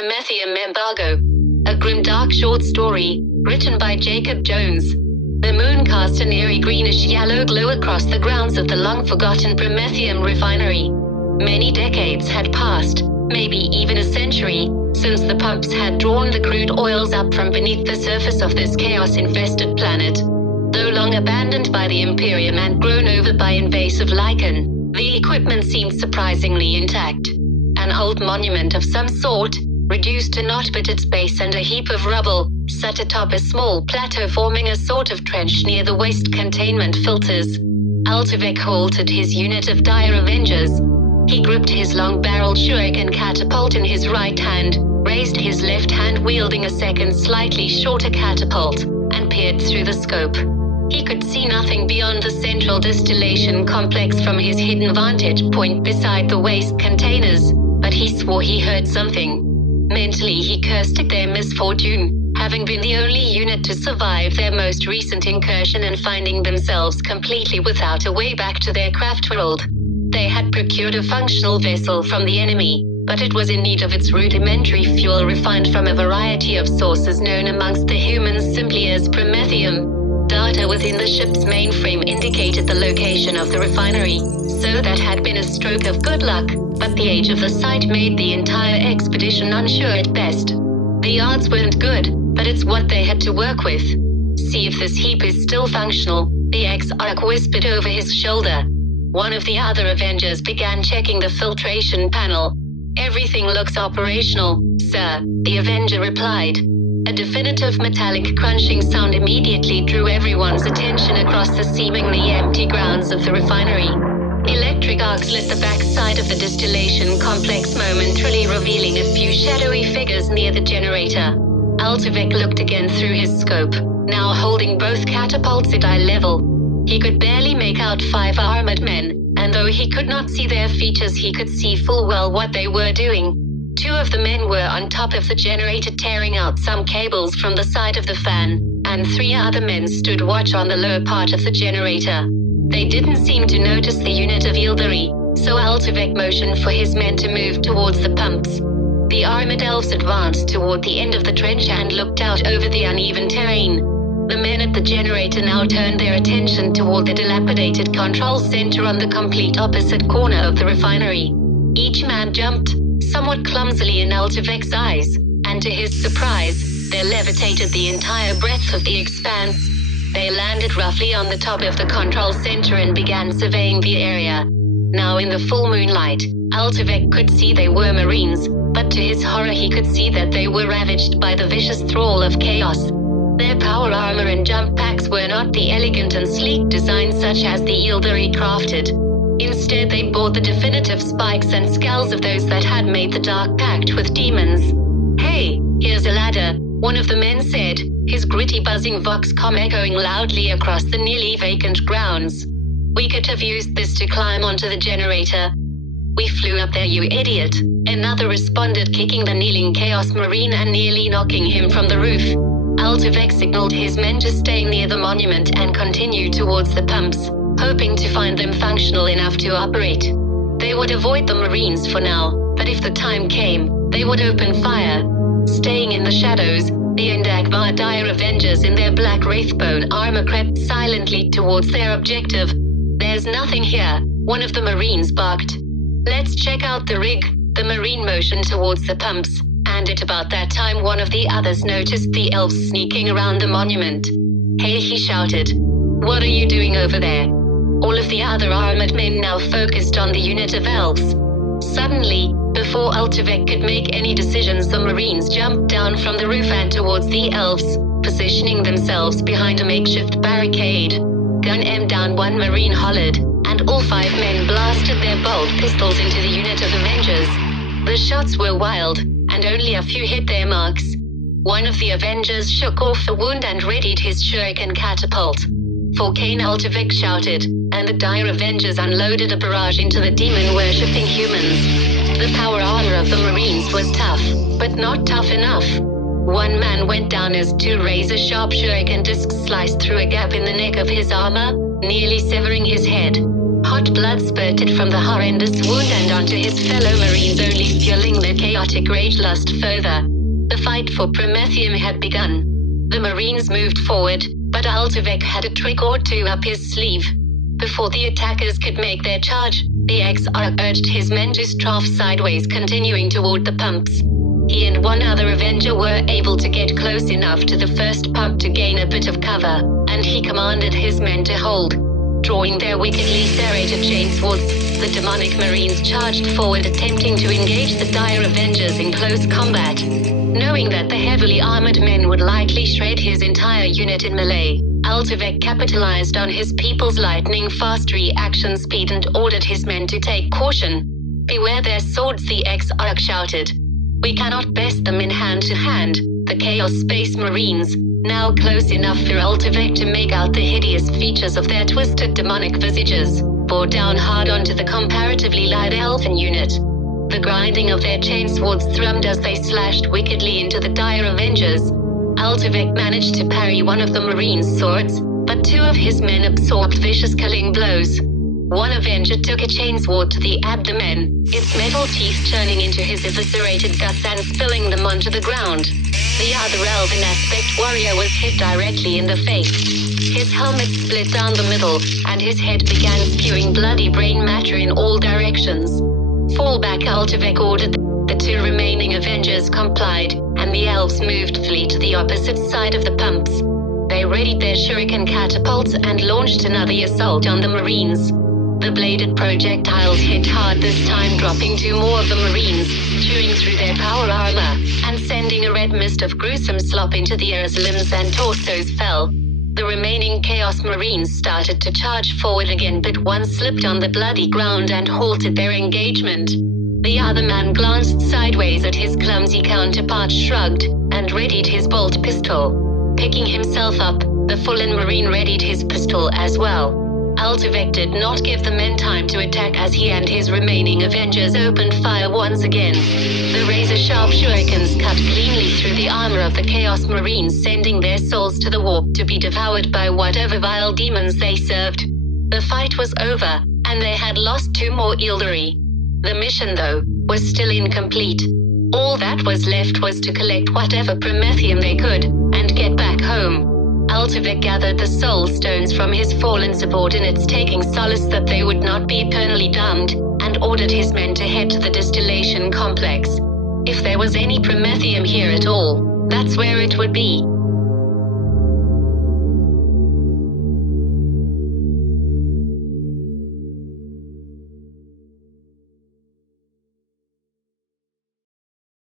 Promethium Embargo, a grim-dark short story, written by Jacob Jones. The moon cast an eerie greenish-yellow glow across the grounds of the long-forgotten Promethium refinery. Many decades had passed, maybe even a century, since the pumps had drawn the crude oils up from beneath the surface of this chaos-infested planet. Though long abandoned by the Imperium and grown over by invasive lichen, the equipment seemed surprisingly intact. An old monument of some sort, reduced to naught but its base and a heap of rubble, sat atop a small plateau forming a sort of trench near the waste containment filters. Altavec halted his unit of Dire Avengers. He gripped his long-barreled shuriken catapult in his right hand, raised his left hand wielding a second slightly shorter catapult, and peered through the scope. He could see nothing beyond the central distillation complex from his hidden vantage point beside the waste containers, but he swore he heard something. Mentally he cursed at their misfortune, having been the only unit to survive their most recent incursion and finding themselves completely without a way back to their craft world. They had procured a functional vessel from the enemy, but it was in need of its rudimentary fuel refined from a variety of sources known amongst the humans simply as Promethium. Data within the ship's mainframe indicated the location of the refinery, so that had been a stroke of good luck, but the age of the site made the entire expedition unsure at best. The odds weren't good, but it's what they had to work with. See if this heap is still functional, the ex-Ark whispered over his shoulder. One of the other Avengers began checking the filtration panel. Everything looks operational, sir, the Avenger replied. A definitive metallic crunching sound immediately drew everyone's attention across the seemingly empty grounds of the refinery. Electric arcs lit the backside of the distillation complex, momentarily revealing a few shadowy figures near the generator. Altavec looked again through his scope, now holding both catapults at eye level. He could barely make out 5 armored men, and though he could not see their features, he could see full well what they were doing. 2 of the men were on top of the generator tearing out some cables from the side of the fan, and 3 other men stood watch on the lower part of the generator. They didn't seem to notice the unit of Ildari, so Altavec motioned for his men to move towards the pumps. The armored elves advanced toward the end of the trench and looked out over the uneven terrain. The men at the generator now turned their attention toward the dilapidated control center on the complete opposite corner of the refinery. Each man jumped, somewhat clumsily in Altavec's eyes, and to his surprise, they levitated the entire breadth of the expanse. They landed roughly on the top of the control center and began surveying the area. Now in the full moonlight, Altavec could see they were Marines, but to his horror he could see that they were ravaged by the vicious thrall of chaos. Their power armor and jump packs were not the elegant and sleek design such as the Ildari crafted. Instead they bore the definitive spikes and scales of those that had made the dark pact with demons. "Hey, here's a ladder," one of the men said, his gritty buzzing vox-com echoing loudly across the nearly vacant grounds. "We could have used this to climb onto the generator." "We flew up there, you idiot," another responded, kicking the kneeling Chaos Marine and nearly knocking him from the roof. Altavec signaled his men to stay near the monument and continue towards the pumps, hoping to find them functional enough to operate. They would avoid the Marines for now, but if the time came, they would open fire. Staying in the shadows, the N'Dak Var Dire Avengers in their black wraithbone armor crept silently towards their objective. "There's nothing here," one of the Marines barked. "Let's check out the rig," the Marine motioned towards the pumps, and at about that time one of the others noticed the elves sneaking around the monument. "Hey," he shouted. "What are you doing over there?" All of the other armored men now focused on the unit of elves. Suddenly, before Altavec could make any decisions, the Marines jumped down from the roof and towards the elves, positioning themselves behind a makeshift barricade. "Gun M down," one Marine hollered, and all 5 men blasted their bolt pistols into the unit of Avengers. The shots were wild, and only a few hit their marks. One of the Avengers shook off a wound and readied his shuriken catapult. "For Cain," Altavec shouted, and the Dire Avengers unloaded a barrage into the demon-worshipping humans. The power armor of the Marines was tough, but not tough enough. One man went down as 2 razor-sharp shuriken discs sliced through a gap in the neck of his armor, nearly severing his head. Hot blood spurted from the horrendous wound and onto his fellow Marines, only fueling their chaotic rage lust further. The fight for Promethium had begun. The Marines moved forward, but Ultivec had a trick or two up his sleeve. Before the attackers could make their charge, the XR urged his men to strafe sideways, continuing toward the pumps. He and one other Avenger were able to get close enough to the first pump to gain a bit of cover, and he commanded his men to hold. Drawing their wickedly serrated chainswords, the demonic Marines charged forward, attempting to engage the Dire Avengers in close combat. Knowing that the heavily armored men would likely shred his entire unit in melee, Ultivec capitalized on his people's lightning-fast reaction speed and ordered his men to take caution. "Beware their swords," the XR shouted. "We cannot best them in hand-to-hand." The Chaos Space Marines, now close enough for Ultivec to make out the hideous features of their twisted demonic visages, bore down hard onto the comparatively light elfin unit. The grinding of their chainswords thrummed as they slashed wickedly into the Dire Avengers. Ultivec managed to parry one of the Marines' swords, but two of his men absorbed vicious killing blows. One Avenger took a chainsword to the abdomen, its metal teeth churning into his eviscerated guts and spilling them onto the ground. The other elven aspect warrior was hit directly in the face. His helmet split down the middle, and his head began spewing bloody brain matter in all directions. "Fall back," Ultivec ordered. The two remaining Avengers complied, and the elves moved flee to the opposite side of the pumps. They readied their shuriken catapults and launched another assault on the Marines. The bladed projectiles hit hard this time, dropping two more of the Marines, chewing through their power armor, and sending a red mist of gruesome slop into the air as limbs and torsos fell. The remaining Chaos Marines started to charge forward again, but one slipped on the bloody ground and halted their engagement. The other man glanced sideways at his clumsy counterpart, shrugged, and readied his bolt pistol. Picking himself up, the fallen Marine readied his pistol as well. Ultivec did not give the men time to attack as he and his remaining Avengers opened fire once again. The razor-sharp shurikens cut cleanly through the armor of the Chaos Marines, sending their souls to the warp to be devoured by whatever vile demons they served. The fight was over, and they had lost two more Eldari. The mission, though, was still incomplete. All that was left was to collect whatever Promethium they could, and get back home. Ultivec gathered the soul stones from his fallen subordinates, taking solace that they would not be eternally damned, and ordered his men to head to the distillation complex. If there was any Promethium here at all, that's where it would be.